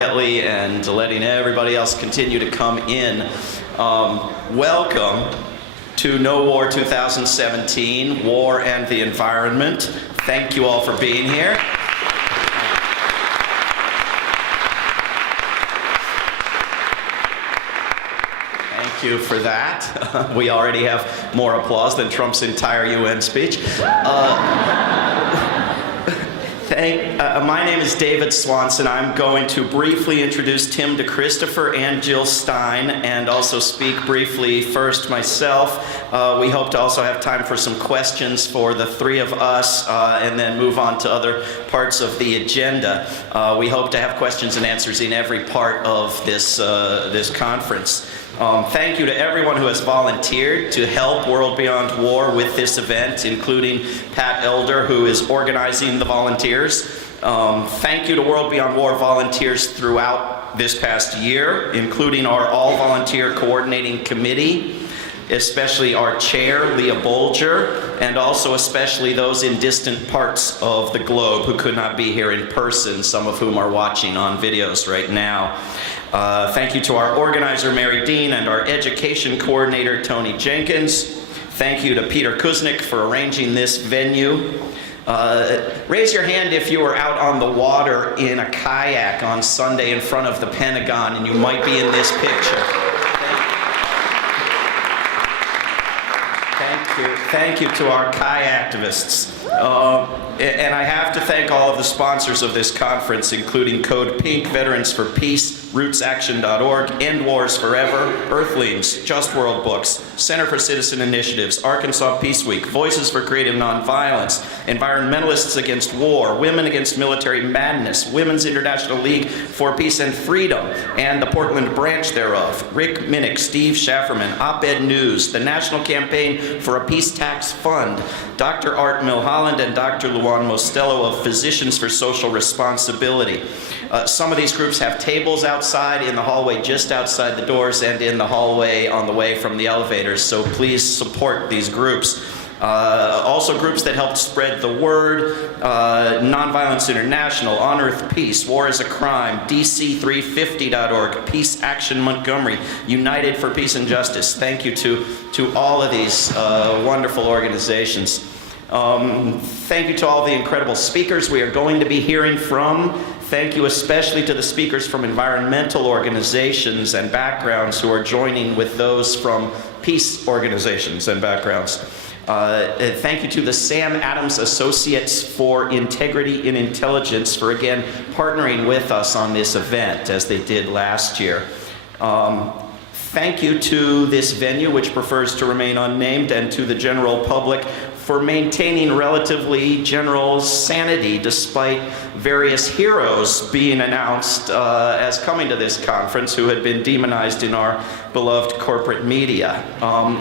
And letting everybody else continue to come in. Welcome to No War 2017, War and the Environment. Thank you all for being here. Thank you for that. We already have more applause than Trump's entire UN speech. My name is David Swanson. I'm going to briefly introduce Tim DeChristopher and Jill Stein, and also speak briefly first myself. We hope to also have time for some questions for the three of us, and then move on to other parts of the agenda. We hope to have questions and answers in every part of this conference. Thank you to everyone who has volunteered to help World Beyond War with this event, including Pat Elder, who is organizing the volunteers. Thank you to World Beyond War volunteers throughout this past year, including our all-volunteer coordinating committee, especially our chair, Leah Bolger, and also especially those in distant parts of the globe who could not be here in person, some of whom are watching on videos right now. Thank you to our organizer, Mary Dean, and our education coordinator, Tony Jenkins. Thank you to Peter Kuznick for arranging this venue. Raise your hand if you were out on the water in a kayak on Sunday in front of the Pentagon and you might be in this picture. Thank you to our kayaktivists. And I have to thank all of the sponsors of this conference, including Code Pink, Veterans for Peace, RootsAction.org, End Wars Forever, Earthlings, Just World Books, Center for Citizen Initiatives, Arkansas Peace Week, Voices for Creative Nonviolence, Environmentalists Against War, Women Against Military Madness, Women's International League for Peace and Freedom, and the Portland branch thereof, Rick Minnick, Steve Schafferman, Op-Ed News, the National Campaign for a Peace Tax Fund, Dr. Art Milholland, and Dr. Luan Mostello of Physicians for Social Responsibility. Some of these groups have tables outside in the hallway just outside the doors and in the hallway on the way from the elevators, so please support these groups. Also groups that helped spread the word, Nonviolence International, On Earth Peace, War is a Crime, DC350.org, Peace Action Montgomery, United for Peace and Justice. Thank you to all of these wonderful organizations. Thank you to all the incredible speakers we are going to be hearing from. Thank you especially to the speakers from environmental organizations and backgrounds who are joining with those from peace organizations and backgrounds. Thank you to the Sam Adams Associates for Integrity in Intelligence for, again, partnering with us on this event, as they did last year. Thank you to this venue, which prefers to remain unnamed, and to the general public for maintaining relatively general sanity despite various heroes being announced as coming to this conference who had been demonized in our beloved corporate media.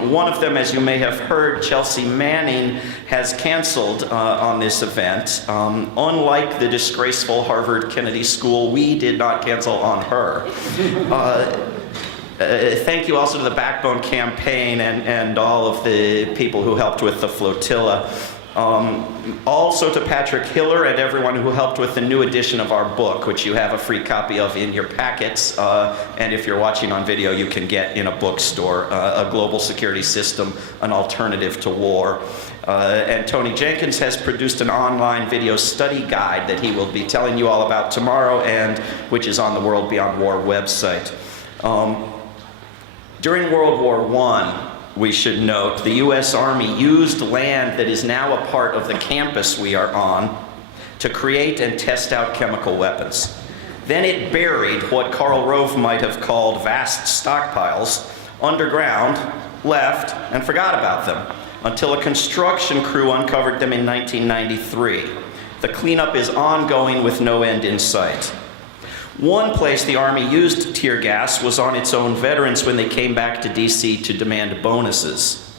One of them, as you may have heard, Chelsea Manning, has canceled on this event. Unlike the disgraceful Harvard Kennedy School, we did not cancel on her. Thank you also to the Backbone Campaign and all of the people who helped with the flotilla. Also to Patrick Hiller and everyone who helped with the new edition of our book, which you have a free copy of in your packets. And if you're watching on video, you can get in a bookstore, A Global Security System, an Alternative to War. And Tony Jenkins has produced an online video study guide that he will be telling you all about tomorrow, and which is on the World Beyond War website. During World War I, we should note, the U.S. Army used land that is now a part of the campus we are on to create and test out chemical weapons. Then it buried what Karl Rove might have called vast stockpiles underground, left, and forgot about them until a construction crew uncovered them in 1993. The cleanup is ongoing with no end in sight. One place the Army used tear gas was on its own veterans when they came back to DC to demand bonuses.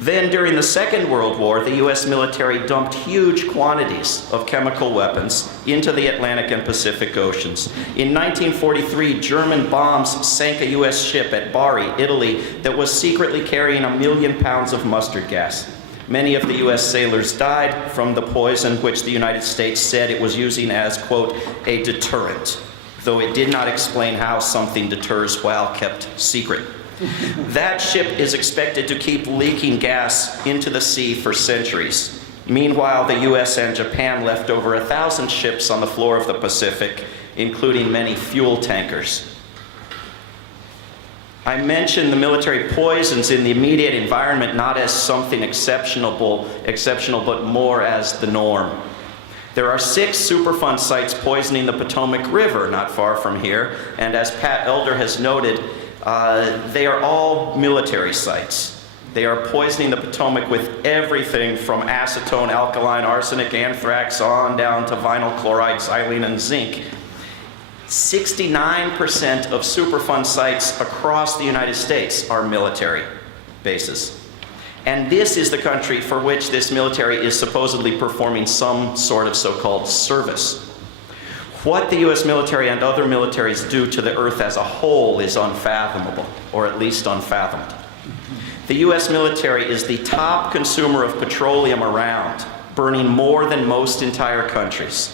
Then, during the Second World War, the U.S. military dumped huge quantities of chemical weapons into the Atlantic and Pacific Oceans. In 1943, German bombs sank a U.S. ship at Bari, Italy, that was secretly carrying 1 million pounds of mustard gas. Many of the U.S. sailors died from the poison, which the United States said it was using as, quote, a deterrent. though it did not explain how something deters while kept secret. That ship is expected to keep leaking gas into the sea for centuries. Meanwhile, the US and Japan left over 1,000 ships on the floor of the Pacific, including many fuel tankers. I mentioned the military poisons in the immediate environment not as something exceptional, but more as the norm. There are 6 Superfund sites poisoning the Potomac River not far from here, and as Pat Elder has noted, they are all military sites. They are poisoning the Potomac with everything from acetone, alkaline, arsenic, anthrax, on down to vinyl chloride, xylene, and zinc. 69% of Superfund sites across the United States are military bases. And this is the country for which this military is supposedly performing some sort of so-called service. What the US military and other militaries do to the earth as a whole is unfathomable, or at least unfathomed. The US military is the top consumer of petroleum around, burning more than most entire countries.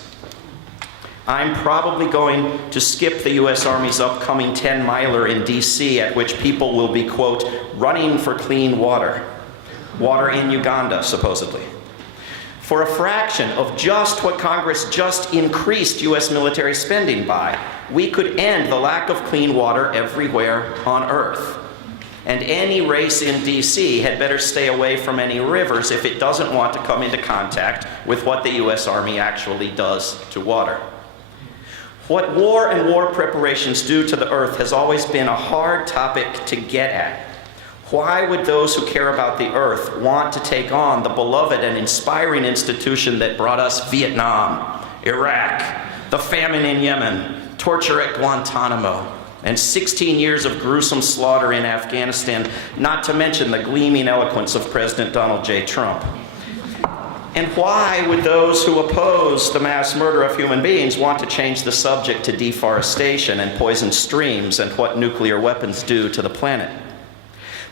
I'm probably going to skip the US Army's upcoming 10-miler in DC, at which people will be, quote, running for clean water. Water in Uganda, supposedly. For a fraction of just what Congress just increased US military spending by, we could end the lack of clean water everywhere on Earth. And any race in DC had better stay away from any rivers if it doesn't want to come into contact with what the US Army actually does to water. What war and war preparations do to the earth has always been a hard topic to get at. Why would those who care about the earth want to take on the beloved and inspiring institution that brought us Vietnam, Iraq, the famine in Yemen, torture at Guantanamo, and 16 years of gruesome slaughter in Afghanistan, not to mention the gleaming eloquence of President Donald J. Trump? And why would those who oppose the mass murder of human beings want to change the subject to deforestation and poisoned streams and what nuclear weapons do to the planet?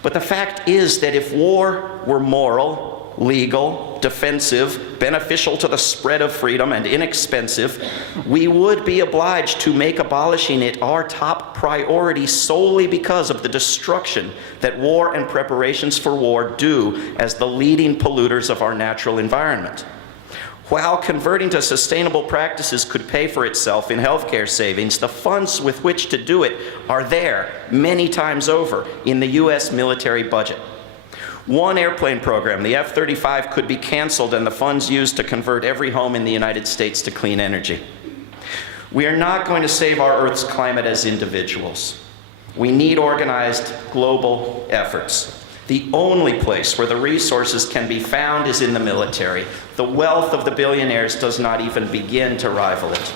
But the fact is that if war were moral, legal, defensive, beneficial to the spread of freedom, and inexpensive, we would be obliged to make abolishing it our top priority solely because of the destruction that war and preparations for war do as the leading polluters of our natural environment. While converting to sustainable practices could pay for itself in healthcare savings, the funds with which to do it are there many times over in the US military budget. One airplane program, the F-35, could be canceled and the funds used to convert every home in the United States to clean energy. We are not going to save our Earth's climate as individuals. We need organized global efforts. The only place where the resources can be found is in the military. The wealth of the billionaires does not even begin to rival it.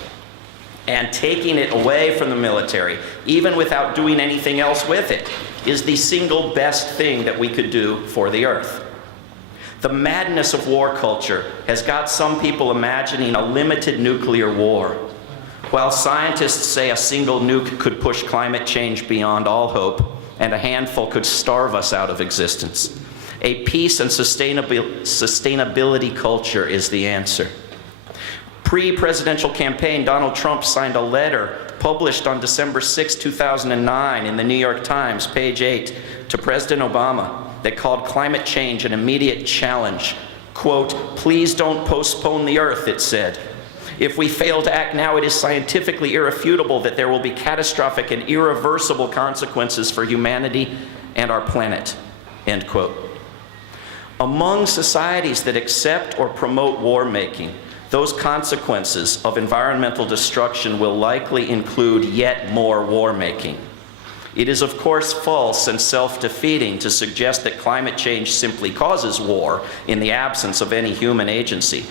And taking it away from the military, even without doing anything else with it, is the single best thing that we could do for the earth. The madness of war culture has got some people imagining a limited nuclear war, while scientists say a single nuke could push climate change beyond all hope, and a handful could starve us out of existence. A peace and sustainability culture is the answer. Pre-presidential campaign, Donald Trump signed a letter published on December 6, 2009 in the New York Times, page 8, to President Obama that called climate change an immediate challenge. Quote, "Please don't postpone the earth," it said. "If we fail to act now, it is scientifically irrefutable that there will be catastrophic and irreversible consequences for humanity and our planet," end quote. Among societies that accept or promote war-making, those consequences of environmental destruction will likely include yet more war-making. It is, of course, false and self-defeating to suggest that climate change simply causes war in the absence of any human agency.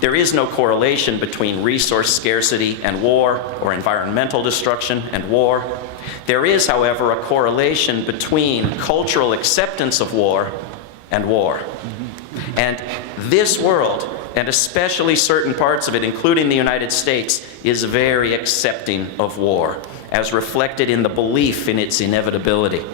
There is no correlation between resource scarcity and war, or environmental destruction and war. There is, however, a correlation between cultural acceptance of war and war. And this world, and especially certain parts of it, including the United States, is very accepting of war, as reflected in the belief in its inevitability.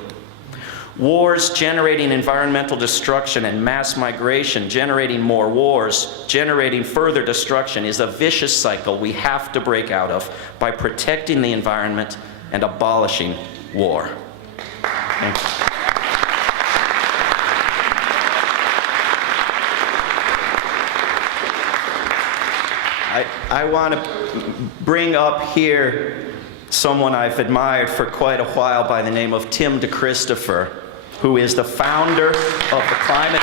Wars generating environmental destruction and mass migration, generating more wars, generating further destruction is a vicious cycle we have to break out of by protecting the environment and abolishing war. Thank you. I want to bring up here someone I've admired for quite a while by the name of Tim DeChristopher, who is the founder of the climate.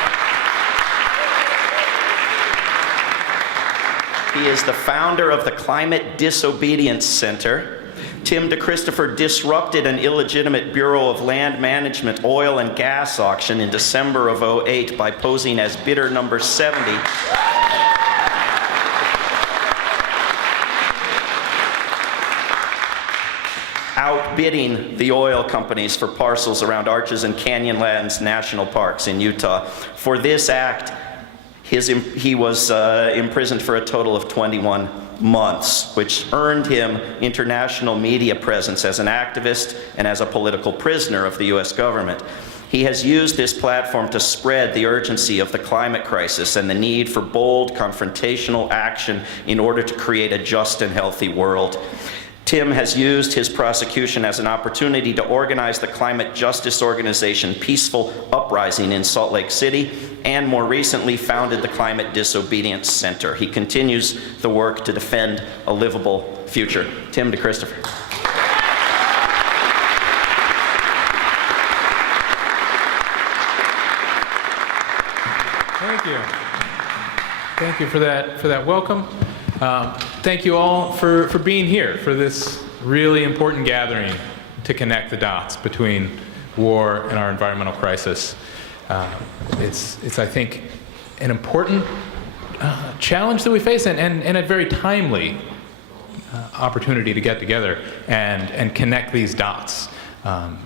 He is the founder of the Climate Disobedience Center. Tim DeChristopher disrupted an illegitimate Bureau of Land Management oil and gas auction in December of '08 by posing as bidder number 70. Outbidding the oil companies for parcels around Arches and Canyonlands National Parks in Utah. For this act, he was imprisoned for a total of 21 months, which earned him international media presence as an activist and as a political prisoner of the US government. He has used this platform to spread the urgency of the climate crisis and the need for bold, confrontational action in order to create a just and healthy world. Tim has used his prosecution as an opportunity to organize the climate justice organization Peaceful Uprising in Salt Lake City, and more recently founded the Climate Disobedience Center. He continues the work to defend a livable future. Tim DeChristopher. Thank you. Thank you for that welcome. Thank you all for being here for this really important gathering to connect the dots between war and our environmental crisis. It's I think, an important challenge that we face and a very timely opportunity to get together and connect these dots.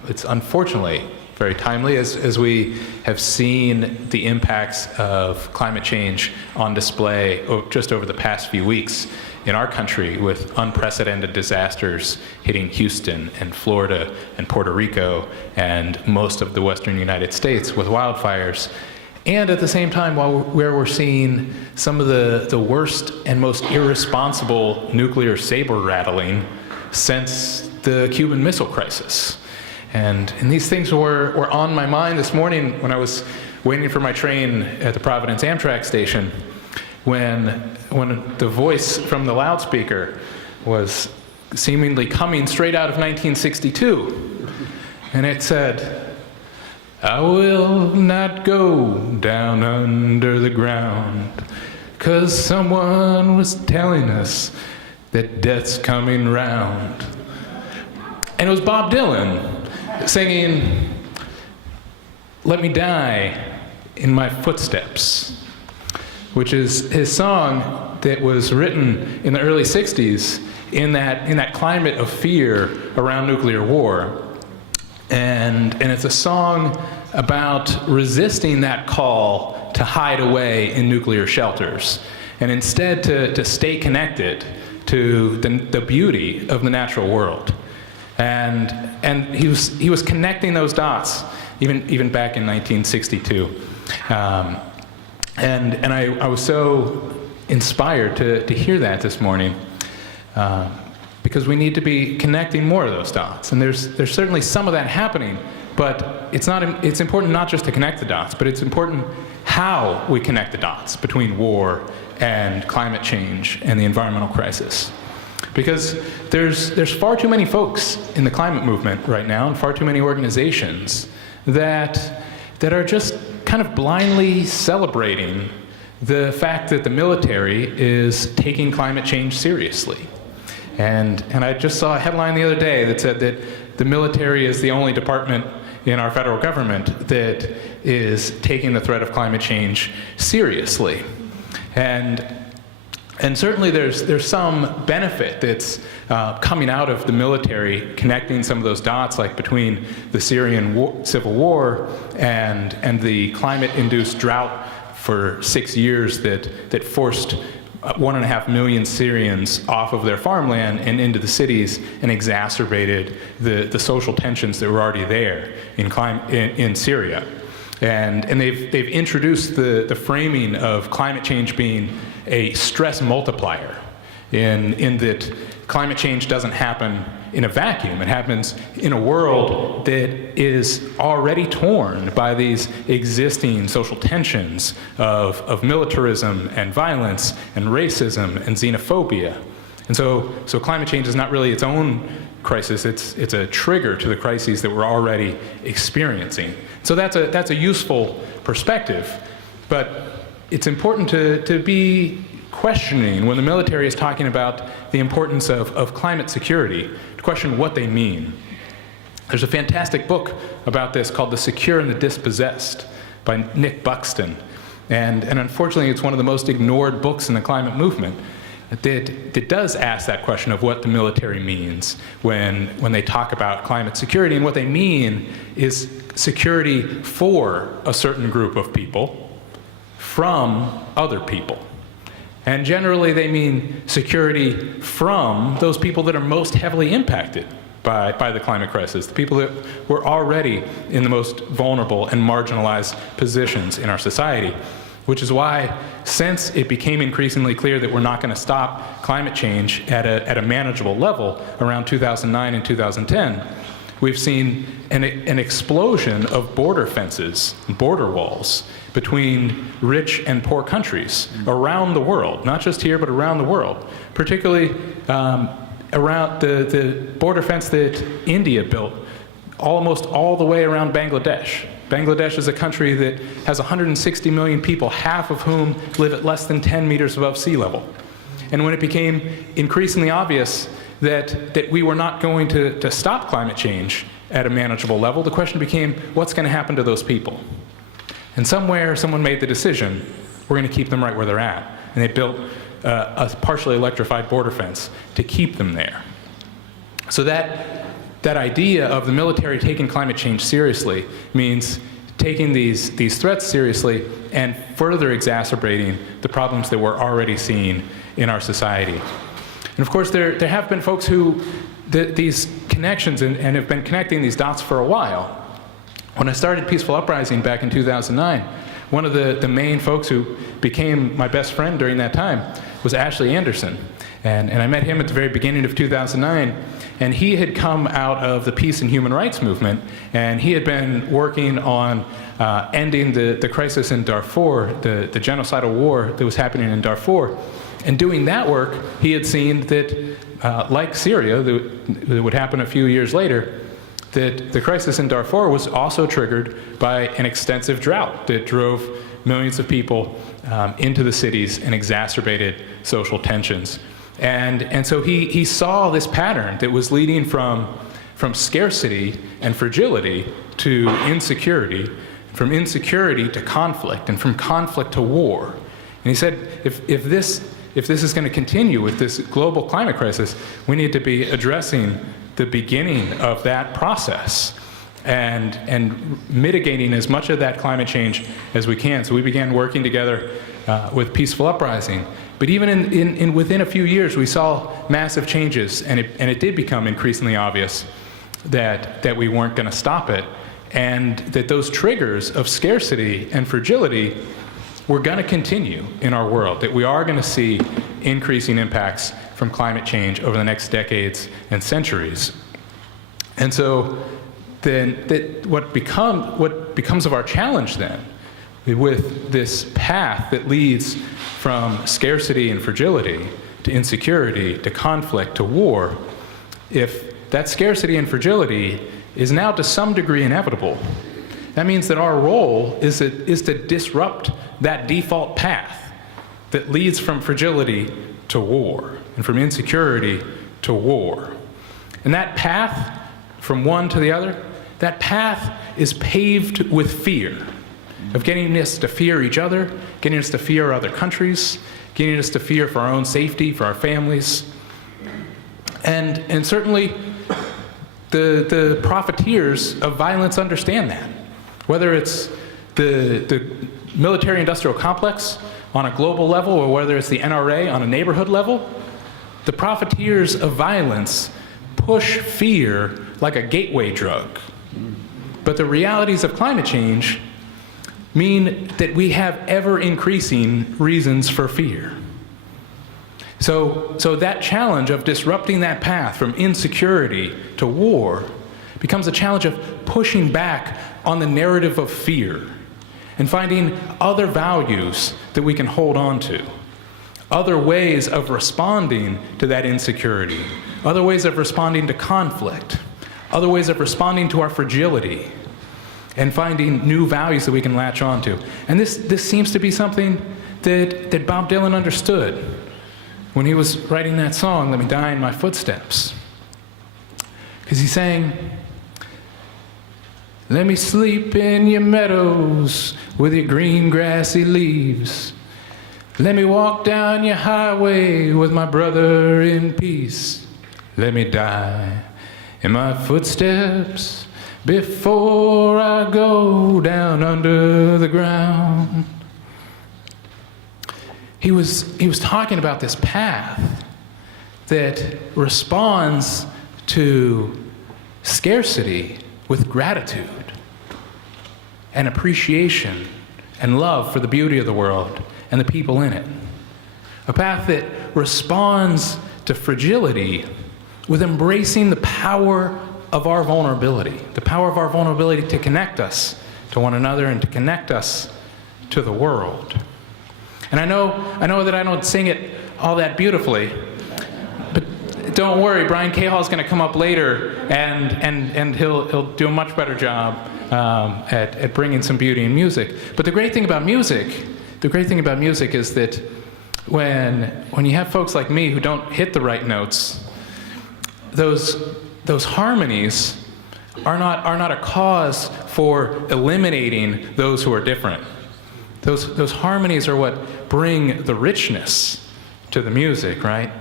It's unfortunately very timely as we have seen the impacts of climate change on display just over the past few weeks in our country, with unprecedented disasters hitting Houston and Florida and Puerto Rico and most of the western United States with wildfires. And at the same time, where we're seeing some of the worst and most irresponsible nuclear saber rattling since the Cuban Missile Crisis. And these things were on my mind this morning when I was waiting for my train at the Providence Amtrak station, when the voice from the loudspeaker was seemingly coming straight out of 1962. And it said, "I will not go down under the ground, 'cause someone was telling us that death's coming round." And it was Bob Dylan singing, "Let Me Die in My Footsteps," which is his song that was written in the early 60s in that climate of fear around nuclear war. And it's a song about resisting that call to hide away in nuclear shelters, and instead to stay connected to the beauty of the natural world. And he was connecting those dots even back in 1962. And I was so inspired to hear that this morning, because we need to be connecting more of those dots. And there's certainly some of that happening, but it's important not just to connect the dots, but it's important how we connect the dots between war and climate change and the environmental crisis. Because there's far too many folks in the climate movement right now, and far too many organizations that are just kind of blindly celebrating the fact that the military is taking climate change seriously. And I just saw a headline the other day that said that the military is the only department in our federal government that is taking the threat of climate change seriously. And certainly there's some benefit that's coming out of the military, connecting some of those dots, like between the Syrian civil war and the climate-induced drought for 6 years that forced 1.5 million Syrians off of their farmland and into the cities and exacerbated the social tensions that were already there in Syria. And they've introduced the framing of climate change being a stress multiplier, in that climate change doesn't happen in a vacuum. It happens in a world that is already torn by these existing social tensions of militarism and violence and racism and xenophobia. And so climate change is not really its own crisis, it's a trigger to the crises that we're already experiencing. So that's a useful perspective, but it's important to be questioning when the military is talking about the importance of climate security, to question what they mean. There's a fantastic book about this called The Secure and the Dispossessed by Nick Buxton. And unfortunately, it's one of the most ignored books in the climate movement that does ask that question of what the military means when they talk about climate security. And what they mean is security for a certain group of people from other people. And generally, they mean security from those people that are most heavily impacted by the climate crisis, the people that were already in the most vulnerable and marginalized positions in our society. Which is why, since it became increasingly clear that we're not going to stop climate change at a manageable level around 2009 and 2010, we've seen an explosion of border fences, border walls, between rich and poor countries around the world, not just here, but around the world, particularly around the border fence that India built almost all the way around Bangladesh. Bangladesh is a country that has 160 million people, half of whom live at less than 10 meters above sea level. And when it became increasingly obvious that we were not going to stop climate change at a manageable level, the question became, what's going to happen to those people? And somewhere, someone made the decision, we're going to keep them right where they're at. And they built a partially electrified border fence to keep them there. So that idea of the military taking climate change seriously means taking these threats seriously and further exacerbating the problems that we're already seeing in our society. And of course, there have been folks who, these connections and have been connecting these dots for a while. When I started Peaceful Uprising back in 2009, one of the main folks who became my best friend during that time was Ashley Anderson. And I met him at the very beginning of 2009, and he had come out of the peace and human rights movement, and he had been working on ending the crisis in Darfur, the genocidal war that was happening in Darfur. And doing that work, he had seen that, like Syria, that would happen a few years later, that the crisis in Darfur was also triggered by an extensive drought that drove millions of people into the cities and exacerbated social tensions. And so he saw this pattern that was leading from scarcity and fragility to insecurity, from insecurity to conflict, and from conflict to war. And he said, if this is going to continue with this global climate crisis, we need to be addressing the beginning of that process and mitigating as much of that climate change as we can. So we began working together with Peaceful Uprising. But even within a few years, we saw massive changes, and it did become increasingly obvious that we weren't going to stop it, and that those triggers of scarcity and fragility were going to continue in our world, that we are going to see increasing impacts from climate change over the next decades and centuries. And so then what becomes of our challenge then, with this path that leads from scarcity and fragility to insecurity to conflict to war, if that scarcity and fragility is now to some degree inevitable, that means that our role is to disrupt that default path that leads from fragility to war and from insecurity to war. And that path from one to the other, that path is paved with fear, of getting us to fear each other, getting us to fear other countries, getting us to fear for our own safety, for our families. And certainly the profiteers of violence understand that. Whether it's the military-industrial complex, on a global level or whether it's the NRA on a neighborhood level, the profiteers of violence push fear like a gateway drug. But the realities of climate change mean that we have ever-increasing reasons for fear. So that challenge of disrupting that path from insecurity to war becomes a challenge of pushing back on the narrative of fear and finding other values that we can hold on to, other ways of responding to that insecurity, other ways of responding to conflict, other ways of responding to our fragility, and finding new values that we can latch onto. And this seems to be something that Bob Dylan understood when he was writing that song, Let Me Die in My Footsteps. Because he's saying, let me sleep in your meadows with your green grassy leaves. Let me walk down your highway with my brother in peace. Let me die in my footsteps before I go down under the ground. He was talking about this path that responds to scarcity with gratitude and appreciation and love for the beauty of the world and the people in it. A path that responds to fragility with embracing the power of our vulnerability, the power of our vulnerability to connect us to one another and to connect us to the world. And I know that I don't sing it all that beautifully, but don't worry, Brian Cahall is going to come up later, and he'll do a much better job at bringing some beauty in music. But the great thing about music is that when you have folks like me who don't hit the right notes, those harmonies are not a cause for eliminating those who are different. Those harmonies are what bring the richness to the music, right?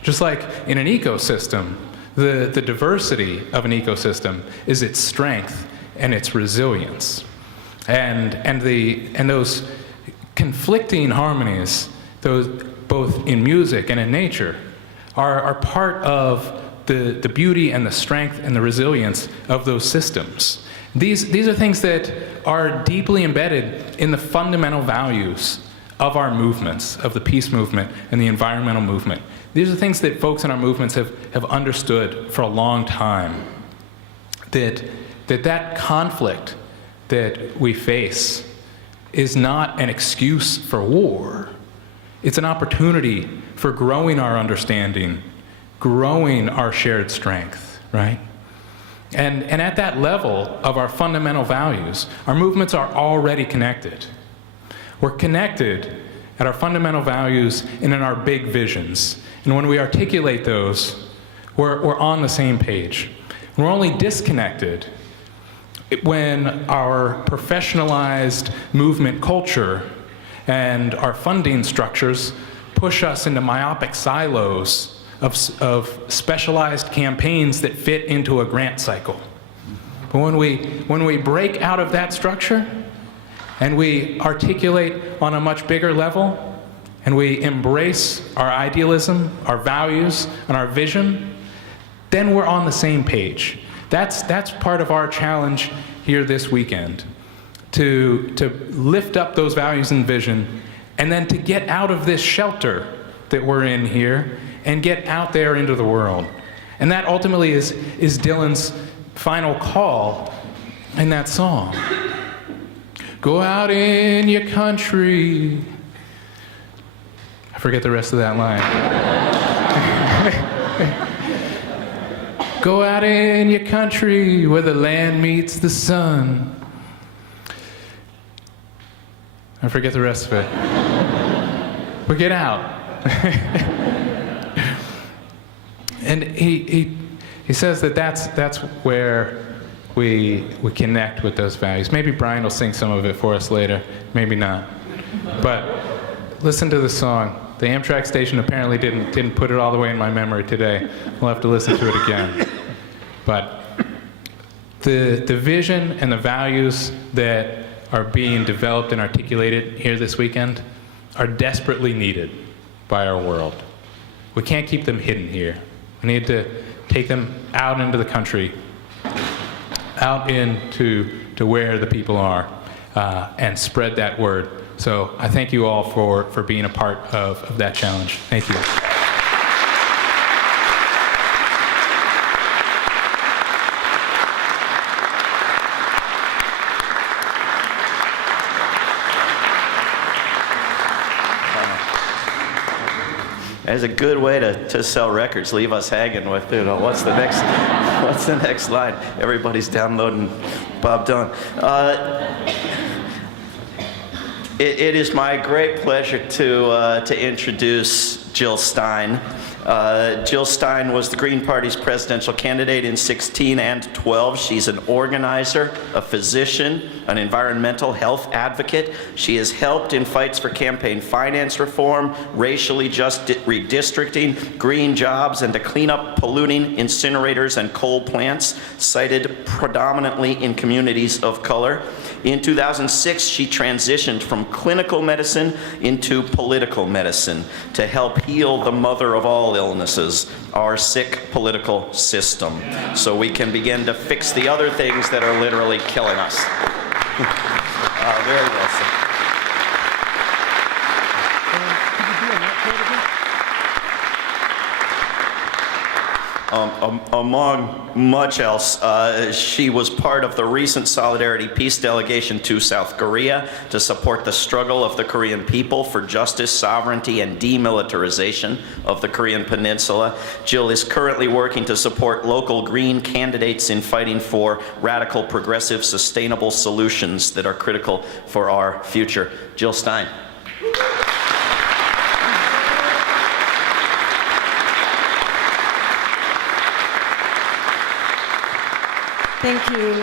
Just like in an ecosystem, the diversity of an ecosystem is its strength and its resilience. And those conflicting harmonies, those both in music and in nature, are part of the beauty and the strength and the resilience of those systems. These are things that are deeply embedded in the fundamental values of our movements, of the peace movement and the environmental movement. These are things that folks in our movements have understood for a long time. That conflict that we face is not an excuse for war. It's an opportunity for growing our understanding, growing our shared strength, right? And at that level of our fundamental values, our movements are already connected. We're connected at our fundamental values and in our big visions. And when we articulate those, we're on the same page. We're only disconnected when our professionalized movement culture and our funding structures push us into myopic silos of specialized campaigns that fit into a grant cycle. But when we break out of that structure and we articulate on a much bigger level and we embrace our idealism, our values, and our vision, then we're on the same page. That's part of our challenge here this weekend, to lift up those values and vision, and then to get out of this shelter that we're in here and get out there into the world. And that ultimately is Dylan's final call in that song. Go out in your country. I forget the rest of that line. Go out in your country where the land meets the sun. I forget the rest of it. But get out. And he says that's where we connect with those values. Maybe Brian will sing some of it for us later, maybe not. But listen to the song. The Amtrak station apparently didn't put it all the way in my memory today. We'll have to listen to it again. But the vision and the values that are being developed and articulated here this weekend, are desperately needed by our world. We can't keep them hidden here. We need to take them out into the country, out into where the people are, and spread that word. So I thank you all for being a part of that challenge. Thank you. That's a good way to sell records. Leave us hanging with, what's the next line? Everybody's downloading Bob Dylan. It is my great pleasure to introduce Jill Stein. Jill Stein was the Green Party's presidential candidate in 16 and 12. She's an organizer, a physician, an environmental health advocate. She has helped in fights for campaign finance reform, racially just redistricting, green jobs, and to clean up polluting incinerators and coal plants, cited predominantly in communities of color. In 2006, she transitioned from clinical medicine into political medicine to help heal the mother of all illnesses, our sick political system, so we can begin to fix the other things that are literally killing us. Very well said. Among much else, she was part of the recent Solidarity Peace delegation to South Korea to support the struggle of the Korean people for justice, sovereignty, and demilitarization of the Korean Peninsula. Jill is currently working to support local green candidates in fighting for radical, progressive, sustainable solutions that are critical for our future. Jill Stein. Thank you.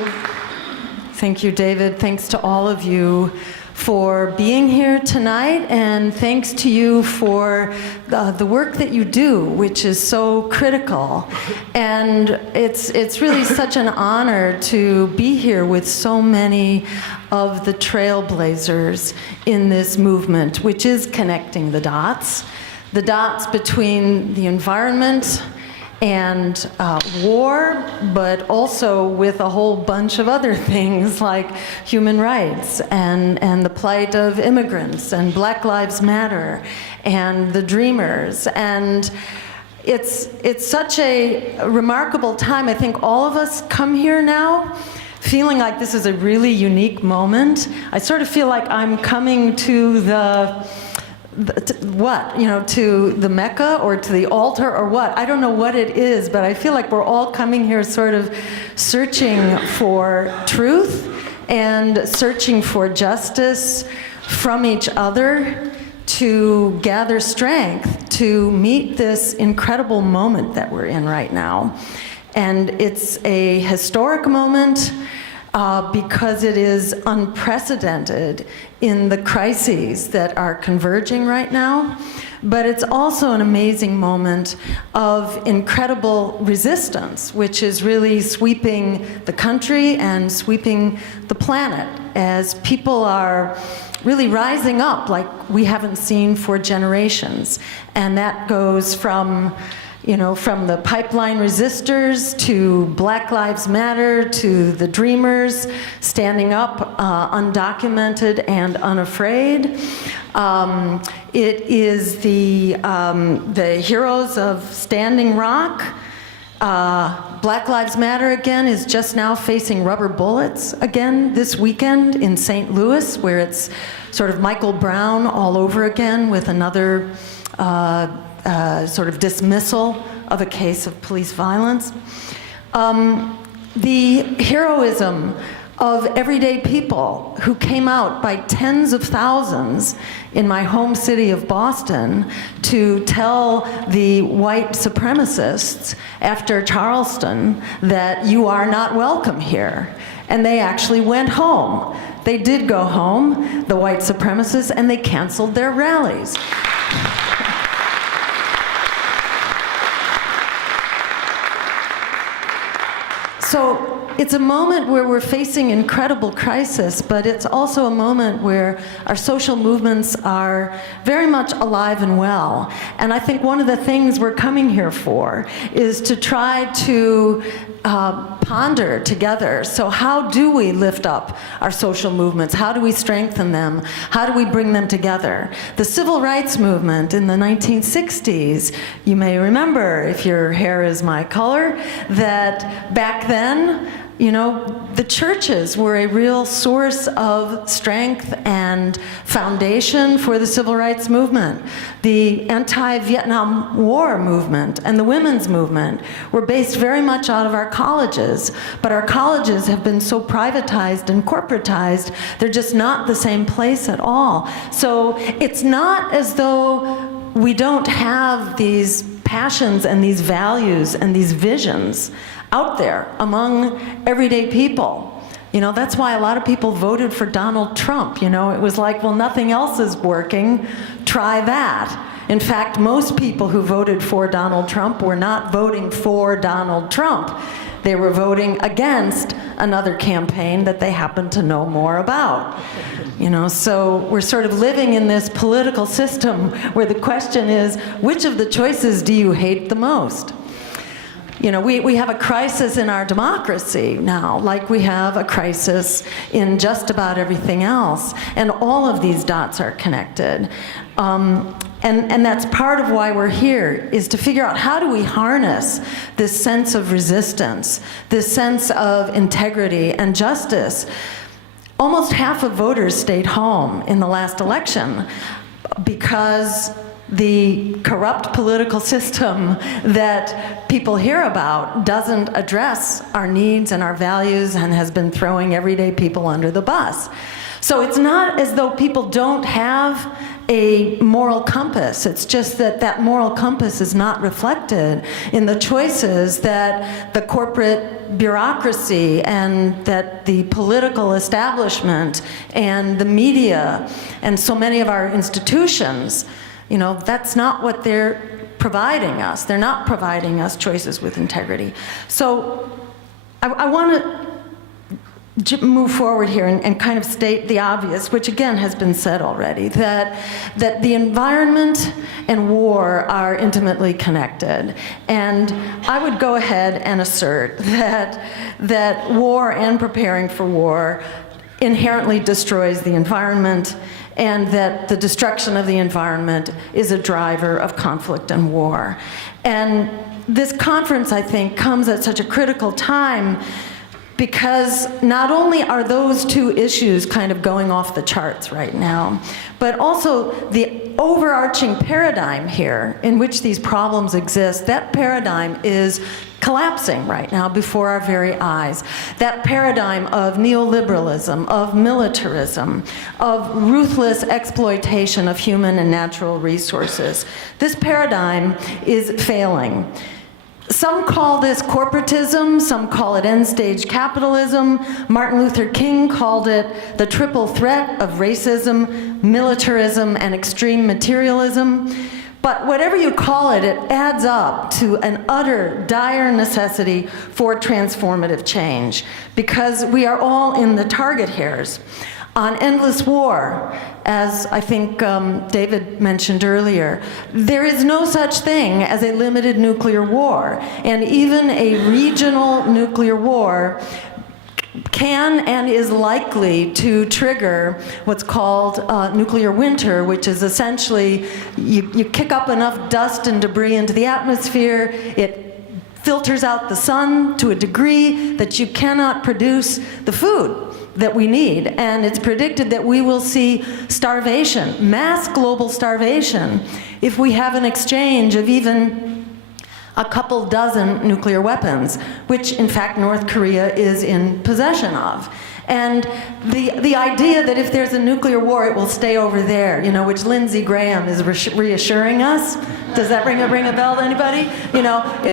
Thank you, David. Thanks to all of you for being here tonight, and thanks to you for the work that you do, which is so critical. And it's really such an honor to be here with so many of the trailblazers in this movement, which is connecting the dots between the environment and war, but also with a whole bunch of other things like human rights and the plight of immigrants and Black Lives Matter and the Dreamers. And it's such a remarkable time. I think all of us come here now feeling like this is a really unique moment. I sort of feel like I'm coming to to the Mecca or to the altar or what? I don't know what it is, but I feel like we're all coming here sort of searching for truth and searching for justice from each other to gather strength to meet this incredible moment that we're in right now. And it's a historic moment because it is unprecedented in the crises that are converging right now. But it's also an amazing moment of incredible resistance, which is really sweeping the country and sweeping the planet as people are really rising up like we haven't seen for generations. And that goes from the pipeline resistors to Black Lives Matter to the Dreamers standing up undocumented and unafraid. It is the heroes of Standing Rock. Black Lives Matter again is just now facing rubber bullets again this weekend in St. Louis, where it's sort of Michael Brown all over again with another sort of dismissal of a case of police violence. The heroism of everyday people who came out by tens of thousands in my home city of Boston to tell the white supremacists after Charleston that you are not welcome here. And they actually went home. They did go home, the white supremacists, and they canceled their rallies. So it's a moment where we're facing incredible crisis, but it's also a moment where our social movements are very much alive and well. And I think one of the things we're coming here for is to try to ponder together. So how do we lift up our social movements? How do we strengthen them? How do we bring them together? The civil rights movement in the 1960s, you may remember, if your hair is my color, that back then, you know, the churches were a real source of strength and foundation for the civil rights movement. The anti-Vietnam War movement and the women's movement were based very much out of our colleges, but our colleges have been so privatized and corporatized, they're just not the same place at all. So it's not as though we don't have these passions and these values and these visions out there among everyday people. You know, that's why a lot of people voted for Donald Trump. You know, it was like, well, nothing else is working, try that. In fact, most people who voted for Donald Trump were not voting for Donald Trump. They were voting against another campaign that they happened to know more about. You know, so we're sort of living in this political system where the question is, which of the choices do you hate the most? You know, we have a crisis in our democracy now, like we have a crisis in just about everything else. And all of these dots are connected. And that's part of why we're here, is to figure out how do we harness this sense of resistance, this sense of integrity and justice. Almost half of voters stayed home in the last election because the corrupt political system that people hear about doesn't address our needs and our values and has been throwing everyday people under the bus. So it's not as though people don't have a moral compass. It's just that that moral compass is not reflected in the choices that the corporate bureaucracy and that the political establishment and the media and so many of our institutions, you know, that's not what they're providing us. They're not providing us choices with integrity. So I want to move forward here and kind of state the obvious, which again has been said already, that the environment and war are intimately connected. And I would go ahead and assert that war and preparing for war inherently destroys the environment, and that the destruction of the environment is a driver of conflict and war. And this conference, I think, comes at such a critical time because not only are those two issues kind of going off the charts right now, but also the overarching paradigm here in which these problems exist, that paradigm is collapsing right now before our very eyes. That paradigm of neoliberalism, of militarism, of ruthless exploitation of human and natural resources. This paradigm is failing. Some call this corporatism, some call it end-stage capitalism. Martin Luther King called it the triple threat of racism, militarism, and extreme materialism. But whatever you call it, it adds up to an utter, dire necessity for transformative change, because we are all in the target hairs. On endless war, as I think David mentioned earlier, there is no such thing as a limited nuclear war. And even a regional nuclear war can and is likely to trigger what's called nuclear winter, which is essentially you kick up enough dust and debris into the atmosphere, it filters out the sun to a degree that you cannot produce the food that we need. And it's predicted that we will see starvation, mass global starvation, if we have an exchange of even a couple dozen nuclear weapons, which in fact North Korea is in possession of. And the idea that if there's a nuclear war, it will stay over there, you know, which Lindsey Graham is reassuring us. Does that ring a bell to anybody? You know.